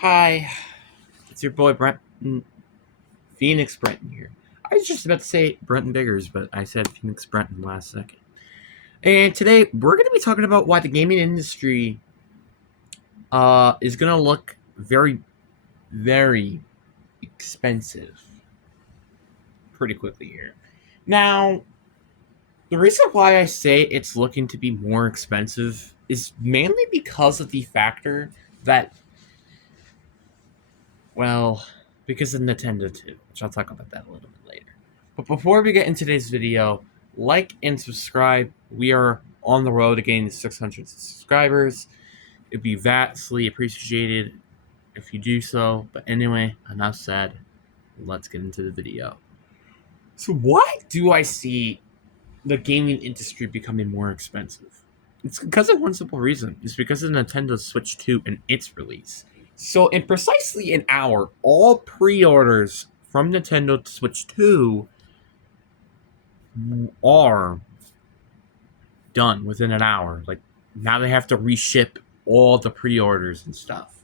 Hi, it's your boy Brent Phoenix Brenton here. I was just about to say Brenton Biggers, but I said Phoenix Brenton last second. And today we're going to be talking about why the gaming industry is going to look very, very expensive pretty quickly here. Now, the reason why I say it's looking to be more expensive is mainly because of the factor that, well, because of Nintendo 2, which I'll talk about that a little bit later. But before we get into today's video, like and subscribe. We are on the road to getting 600 subscribers. It'd be vastly appreciated if you do so. But anyway, enough said. Let's get into the video. So why do I see the gaming industry becoming more expensive? It's because of one simple reason. It's because of Nintendo Switch 2 and its release. So in precisely an hour, all pre-orders from Nintendo Switch 2 are done within an hour. Like, now they have to reship all the pre-orders and stuff.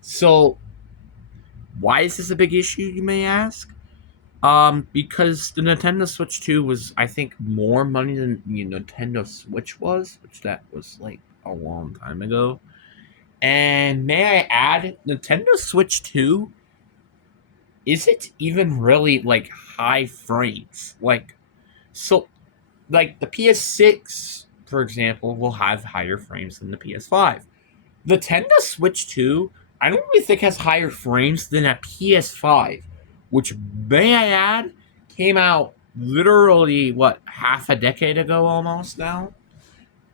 So why is this a big issue, you may ask? Because the Nintendo Switch 2 was, I think, more money than the Nintendo Switch was, which that was like a long time ago. And may I add, Nintendo Switch 2 isn't even really like high frames. Like the PS6, for example, will have higher frames than the PS5. The Nintendo Switch 2, I don't really think has higher frames than a PS5, which, may I add, came out literally, half a decade ago almost now?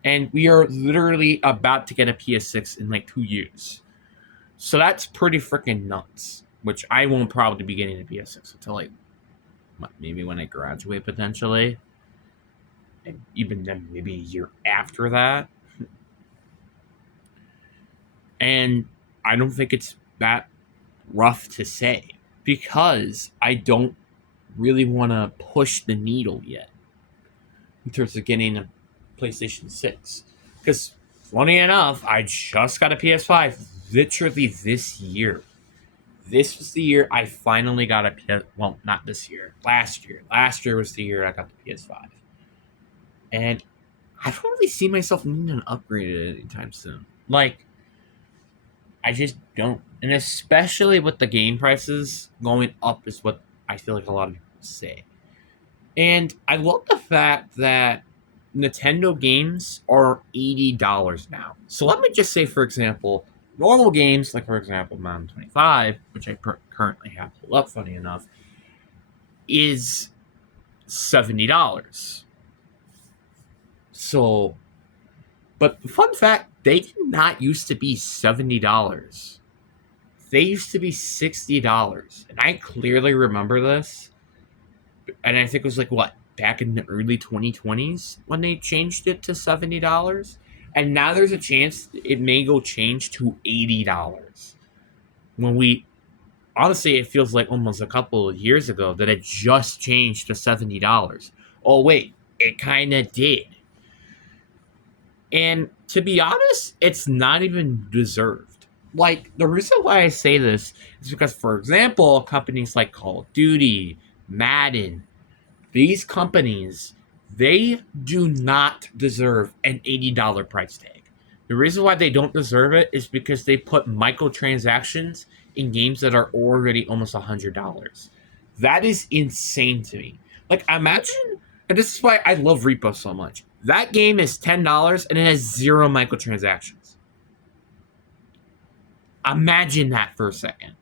And we are literally about to get a PS6 in like 2 years. So that's pretty freaking nuts, which I won't probably be getting a PS6 until like maybe when I graduate potentially. And even then, maybe a year after that. And I don't think it's that rough to say because I don't really want to push the needle yet in terms of getting a PlayStation 6. Because, funny enough, I just got a PS5 literally this year. This was the year I finally got a PS. Well, not this year. Last year. Last year was the year I got the PS5. And I don't really see myself needing an upgrade anytime soon. Like, I just don't. And especially with the game prices going up is what I feel like a lot of people say. And I love the fact that Nintendo games are $80 now. So let me just say, for example, normal games, like for example, Madden 25, which I currently have pulled up, funny enough, is $70. So, but fun fact, they did not used to be $70. They used to be $60. And I clearly remember this. And I think it was like, back in the early 2020s when they changed it to $70. And now there's a chance it may go change to $80. Honestly, it feels like almost a couple of years ago that it just changed to $70. Oh, wait, it kind of did. And to be honest, it's not even deserved. Like, the reason why I say this is because, for example, companies like Call of Duty, Madden, these companies, they do not deserve an $80 price tag. The reason why they don't deserve it is because they put microtransactions in games that are already almost $100. That is insane to me. Like, imagine, and this is why I love Repo so much. That game is $10 and it has zero microtransactions. Imagine that for a second.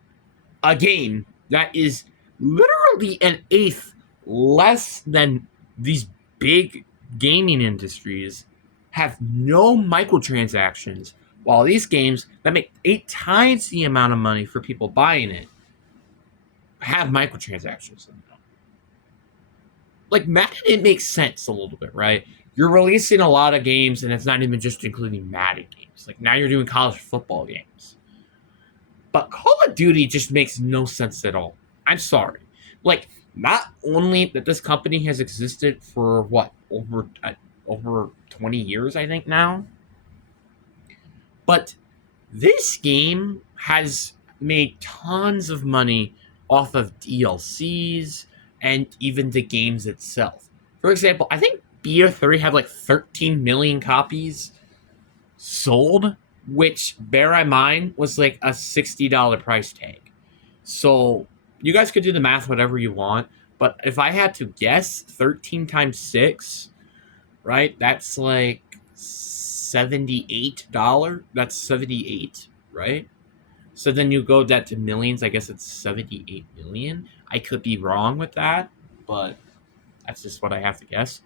A game that is literally an eighth less than these big gaming industries have no microtransactions, while these games that make 8 times the amount of money for people buying it have microtransactions in them. Like, Madden, it makes sense a little bit, right? You're releasing a lot of games, and it's not even just including Madden games. Like, now you're doing college football games. But Call of Duty just makes no sense at all. I'm sorry. Like, not only that this company has existed for over 20 years, I think now, but this game has made tons of money off of DLCs and even the games itself. For example, I think BO3 had like 13 million copies sold, which, bear in mind, was like a $60 price tag. So you guys could do the math whatever you want, but if I had to guess, 13 times 6, right? That's like $78. That's 78, right? So then you go that to millions. I guess it's 78 million. I could be wrong with that, but that's just what I have to guess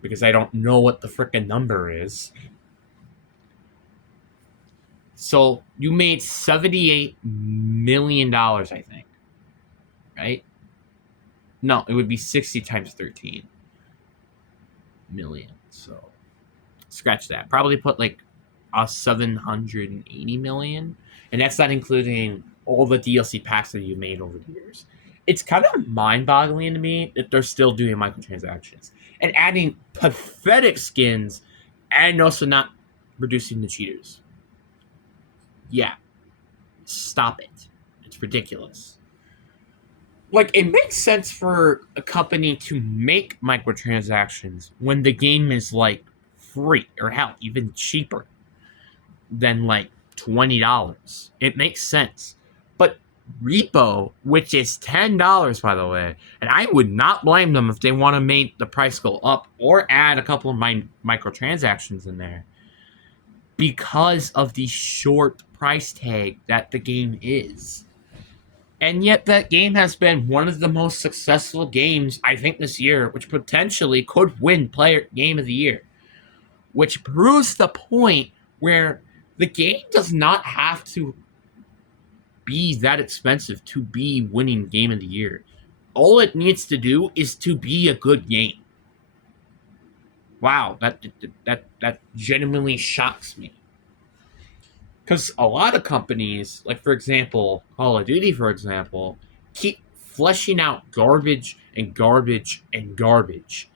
because I don't know what the frickin' number is. So you made $78 million, I think, right? No, it would be 60 times 13 million. So scratch that. Probably put like a 780 million, and that's not including all the DLC packs that you made over the years. It's kind of mind-boggling to me that they're still doing microtransactions and adding pathetic skins and also not reducing the cheaters. Yeah, stop it. It's ridiculous. Like, it makes sense for a company to make microtransactions when the game is like free or hell, even cheaper than like $20. It makes sense. But Repo, which is $10, by the way, and I would not blame them if they want to make the price go up or add a couple of microtransactions in there because of the short price tag that the game is. And yet that game has been one of the most successful games, I think, this year, which potentially could win Player Game of the Year. Which proves the point where the game does not have to be that expensive to be winning Game of the Year. All it needs to do is to be a good game. Wow, that genuinely shocks me. Because a lot of companies, like for example, Call of Duty, for example, keep fleshing out garbage and garbage and garbage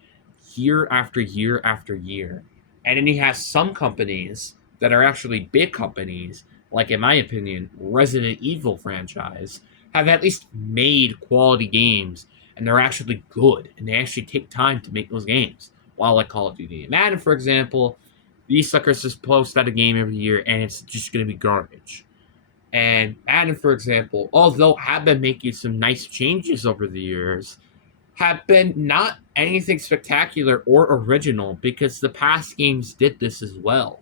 year after year after year. And then he has some companies that are actually big companies, like in my opinion, Resident Evil franchise, have at least made quality games and they're actually good and they actually take time to make those games. While like Call of Duty and Madden, for example, these suckers just post out a game every year and it's just going to be garbage. And Madden, for example, although have been making some nice changes over the years, have been not anything spectacular or original because the past games did this as well.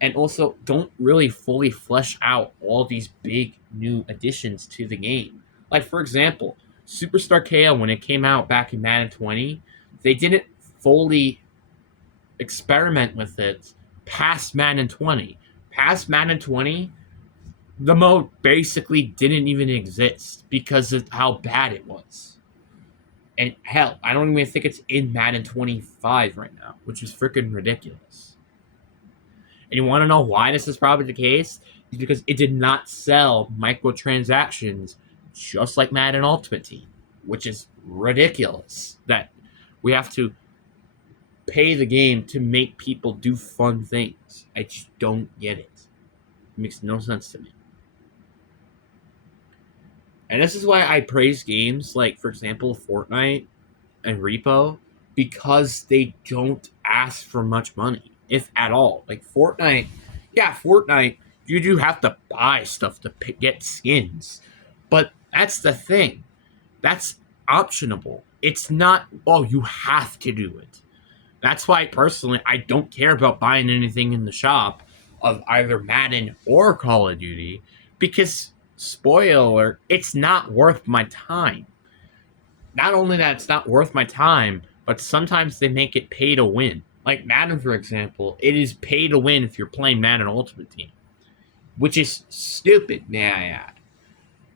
And also don't really fully flesh out all these big new additions to the game. Like, for example, Superstar KO, when it came out back in Madden 20, they didn't fully experiment with it past Madden 20. Past Madden 20, the mode basically didn't even exist because of how bad it was. And hell, I don't even think it's in Madden 25 right now, which is freaking ridiculous. And you want to know why this is probably the case? It's because it did not sell microtransactions just like Madden Ultimate Team, which is ridiculous that we have to pay the game to make people do fun things. I just don't get it. It makes no sense to me. And this is why I praise games like, for example, Fortnite and Repo, because they don't ask for much money, if at all. Like Fortnite, yeah, Fortnite, you do have to buy stuff to get skins. But that's the thing. That's optionable. It's not, oh, you have to do it. That's why, personally, I don't care about buying anything in the shop of either Madden or Call of Duty because, spoiler, it's not worth my time. Not only that it's not worth my time, but sometimes they make it pay to win. Like Madden, for example, it is pay to win if you're playing Madden Ultimate Team, which is stupid, may I add.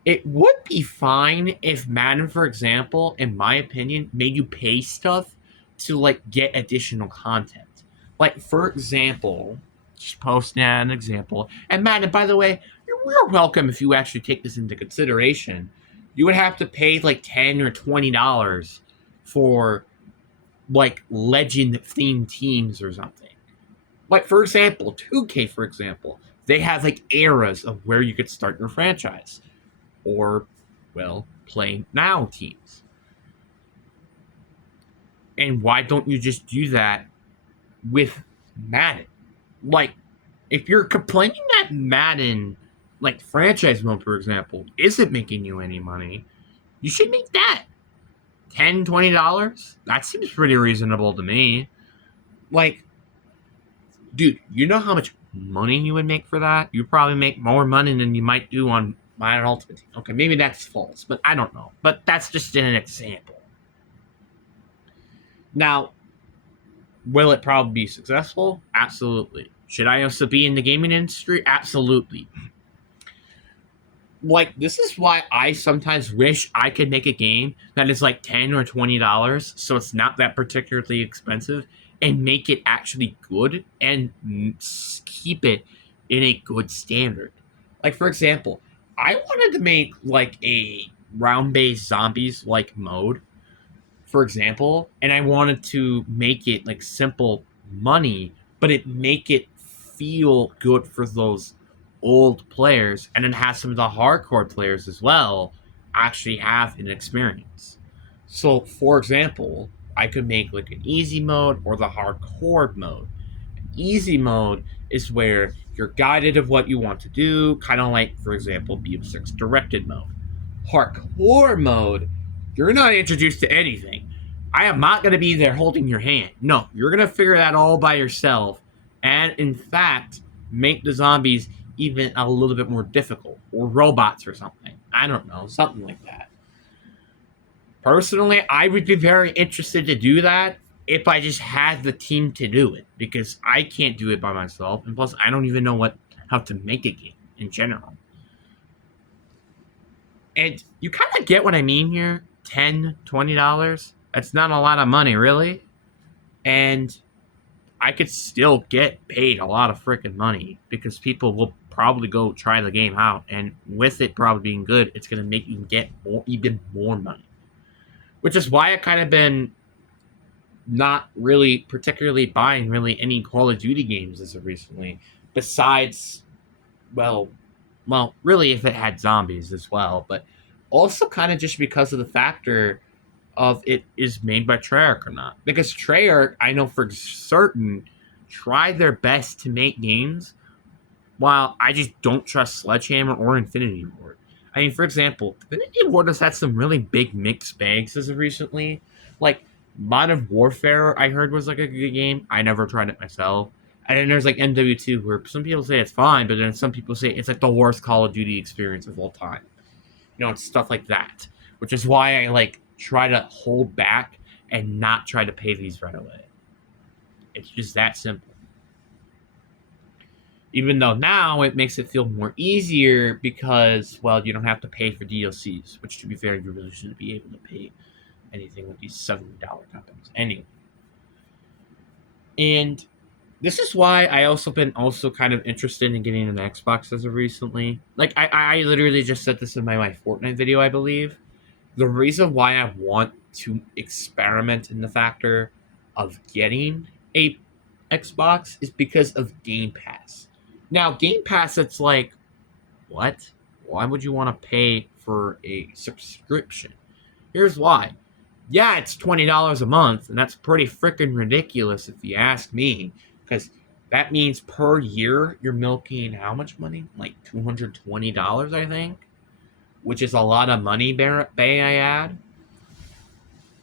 It would be fine if Madden, for example, in my opinion, made you pay stuff to like get additional content. Like, for example, just posting an example. And Madden, by the way, you're welcome if you actually take this into consideration. You would have to pay like $10 or $20 for like legend themed teams or something. Like, for example, 2K, for example, They have like eras of where you could start your franchise, or, well, play now teams. And why don't you just do that with Madden? Like, if you're complaining that Madden, like franchise mode, for example, isn't making you any money, you should make that $10, $20. That seems pretty reasonable to me. Like, dude, you know how much money you would make for that? You probably make more money than you might do on Madden Ultimate Team. Okay, maybe that's false, but I don't know. But that's just an example. Now, will it probably be successful? Absolutely. Should I also be in the gaming industry? Absolutely. Like, this is why I sometimes wish I could make a game that is like $10 or $20, so it's not that particularly expensive, and make it actually good and keep it in a good standard. Like, for example, I wanted to make like a round-based zombies like mode, for example, and I wanted to make it like simple money, but it make it feel good for those old players, and then have some of the hardcore players as well actually have an experience. So, for example, I could make like an easy mode or the hardcore mode. Easy mode is where you're guided of what you want to do, kind of like, for example, BO6 directed mode. Hardcore mode, you're not introduced to anything. I am not going to be there holding your hand. No, you're going to figure that all by yourself, and in fact, make the zombies even a little bit more difficult, or robots or something. I don't know, something like that. Personally, I would be very interested to do that if I just had the team to do it, because I can't do it by myself, and plus I don't even know how to make a game in general. And you kind of get what I mean here. $10, $20. That's not a lot of money, really. And I could still get paid a lot of freaking money, because people will probably go try the game out. And with it probably being good, it's going to make you get even more money. Which is why I kind of been not really particularly buying really any Call of Duty games as of recently. Besides, well, really if it had zombies as well. But also kind of just because of the factor of it is made by Treyarch or not. Because Treyarch, I know for certain, try their best to make games, while I just don't trust Sledgehammer or Infinity Ward. I mean, for example, Infinity Ward has had some really big mixed bags as of recently. Like, Modern Warfare, I heard, was like a good game. I never tried it myself. And then there's like MW2, where some people say it's fine, but then some people say it's like the worst Call of Duty experience of all time. You know, it's stuff like that. Which is why I like try to hold back and not try to pay these right away. It's just that simple. Even though now it makes it feel more easier because, well, you don't have to pay for DLCs, which, to be fair, you really shouldn't be able to pay anything with these $70 companies. Anyway. And this is why I also been kind of interested in getting an Xbox as of recently. Like, I literally just said this in my Fortnite video, I believe. The reason why I want to experiment in the factor of getting a Xbox is because of Game Pass. Now, Game Pass, it's like, what? Why would you want to pay for a subscription? Here's why. Yeah, it's $20 a month, and that's pretty freaking ridiculous if you ask me, because that means per year you're milking how much money? Like $220, I think, which is a lot of money, may I add.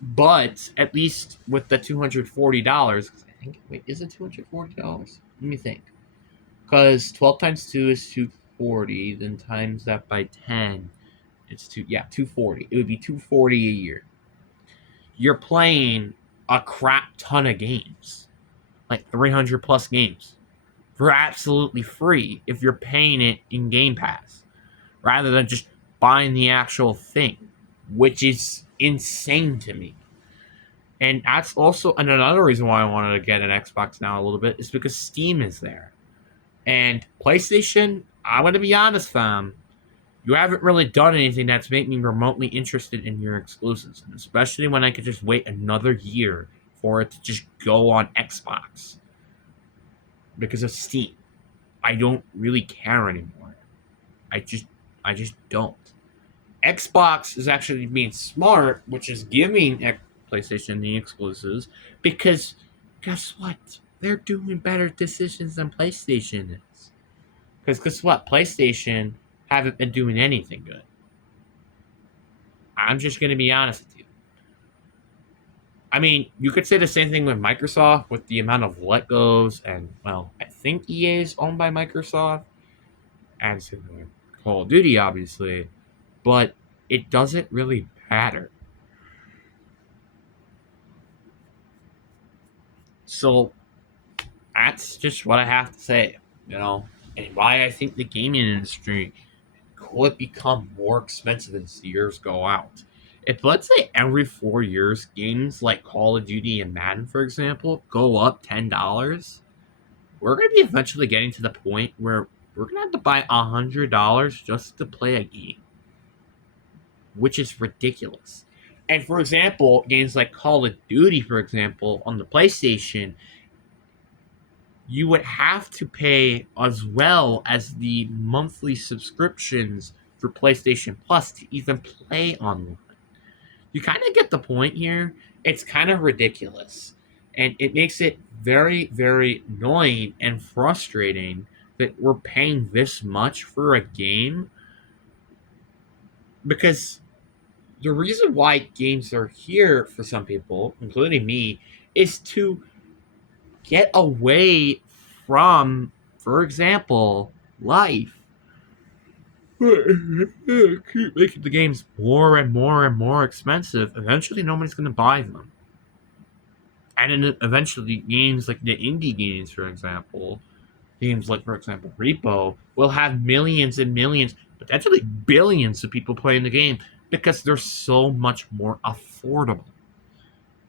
But at least with the $240, I think, wait, is it $240? Let me think. Because 12 times 2 is 240, then times that by 10, it's 240. It would be $240 a year. You're playing a crap ton of games, like 300 plus games, for absolutely free if you're paying it in Game Pass, rather than just buying the actual thing, which is insane to me. And that's also another reason why I wanted to get an Xbox now a little bit, is because Steam is there. And PlayStation, I'm going to be honest, fam, you haven't really done anything that's made me remotely interested in your exclusives, and especially when I could just wait another year for it to just go on Xbox because of Steam. I don't really care anymore. I just don't. Xbox is actually being smart, which is giving PlayStation the exclusives, because guess what? They're doing better decisions than PlayStation is. Because guess what? PlayStation haven't been doing anything good. I'm just going to be honest with you. I mean, you could say the same thing with Microsoft with the amount of let goes, and, well, I think EA is owned by Microsoft, and so Call of Duty, obviously, but it doesn't really matter. So that's just what I have to say, and why I think the gaming industry could become more expensive as the years go out. If, let's say, every 4 years, games like Call of Duty and Madden, for example, go up $10, we're going to be eventually getting to the point where we're going to have to buy $100 just to play a game, which is ridiculous. And for example, games like Call of Duty, for example, on the PlayStation, you would have to pay as well as the monthly subscriptions for PlayStation Plus to even play online. You kind of get the point here. It's kind of ridiculous. And it makes it very, very annoying and frustrating that we're paying this much for a game, because the reason why games are here for some people, including me, is to get away from, for example, life. Keep making the games more and more and more expensive. Eventually, nobody's going to buy them. And then eventually, games like the indie games, for example, games like, for example, Repo, will have millions and millions, potentially billions of people playing the game because they're so much more affordable.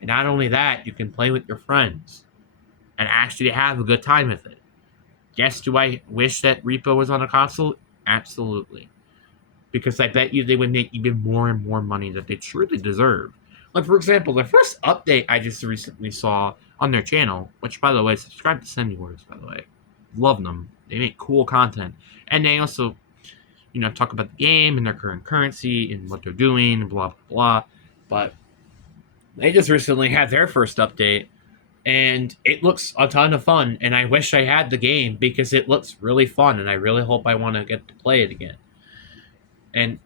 And not only that, you can play with your friends and actually have a good time with it. Yes, do I wish that Repo was on a console? Absolutely. Because I bet you they would make even more and more money that they truly deserve. Like, for example, the first update I just recently saw on their channel, which, by the way, subscribe to Sendywords, by the way. Love them. They make cool content. And they also, talk about the game and their current currency and what they're doing and blah, blah, blah. But they just recently had their first update, and it looks a ton of fun. And I wish I had the game because it looks really fun, and I really hope I want to get to play it again. And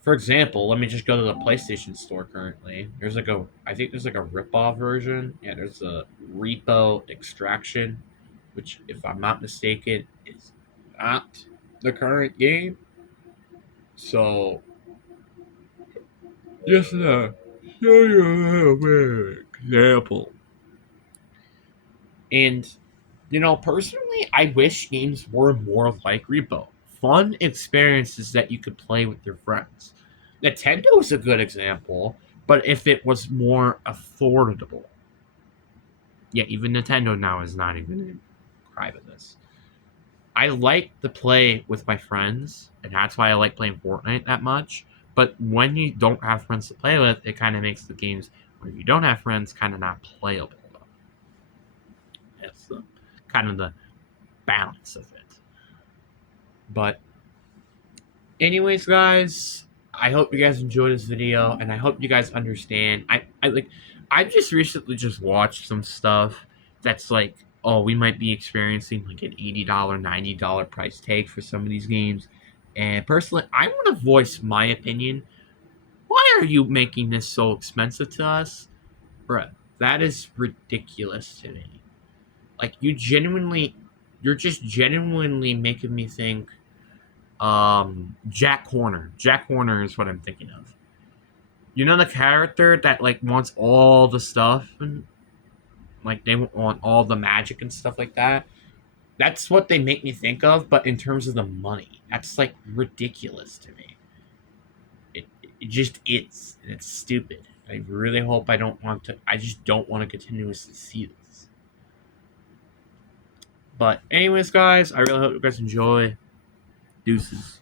for example, let me just go to the PlayStation Store currently. I think there's like a rip-off version. Yeah, there's a Repo Extraction, which, if I'm not mistaken, is not the current game. So, just to show you a little bit of example. And, personally, I wish games were more like Repo. Fun experiences that you could play with your friends. Nintendo is a good example, but if it was more affordable. Yeah, even Nintendo now is not even in cry with this. I like to play with my friends, and that's why I like playing Fortnite that much. But when you don't have friends to play with, it kind of makes the games where you don't have friends kind of not playable. That's kind of the balance of it. But anyways, guys, I hope you guys enjoyed this video, and I hope you guys understand. I just recently just watched some stuff that's like, oh, we might be experiencing like an $80, $90 price tag for some of these games. And personally, I want to voice my opinion. Why are you making this so expensive to us? Bruh, that is ridiculous to me. Like, you're just genuinely making me think Jack Horner. Jack Horner is what I'm thinking of. You know, the character that like wants all the stuff, and like they want all the magic and stuff like that. That's what they make me think of, but in terms of the money, that's like ridiculous to me. It just is, and it's stupid. I really hope I just don't want to continuously see this. But anyways, guys, I really hope you guys enjoy. Deuces.